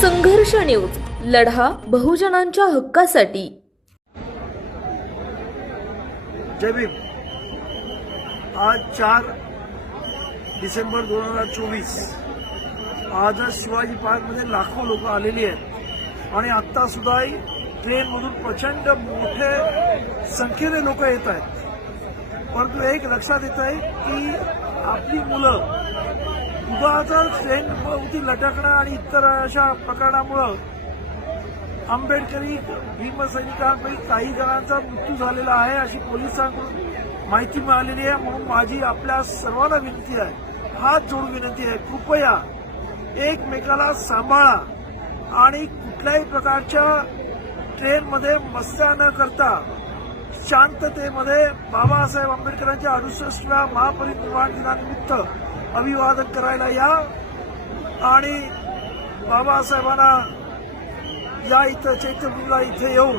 संघर्ष न्यूज. लढा बहुजनांच्या हक्कासाठी. आज चार डिसेंबर दोन हजार चोवीस. आजच शिवाजी पार्कमध्ये लाखो लोक आलेली आहेत. आणि आत्ता सुद्धा ट्रेनमधून प्रचंड मोठे संख्येने लोक येत आहेत. परंतु एक लक्षात येत आहे की आपली मुलं उगाच ट्रेनभोवती लटकणं आणि इतर अशा प्रकरणामुळं आंबेडकरी भीमसैनिकांपैकी काही जणांचा मृत्यू झालेला आहे अशी पोलिसांकडून माहिती मिळालेली आहे. म्हणून माझी आपल्या सर्वांना विनंती आहे हात जोडून विनंती आहे कृपया एकमेकाला सांभाळा आणि कुठल्याही प्रकारच्या ट्रेनमध्ये मस्त्या न करता शांततेमध्ये बाबासाहेब आंबेडकरांच्या अडुसष्टव्या महापरिनिर्वाण दिनानिमित्त अभिवादन करायला या. आणि बाबासाहेबांना या इथं चैत्यभूमीला इथे येऊन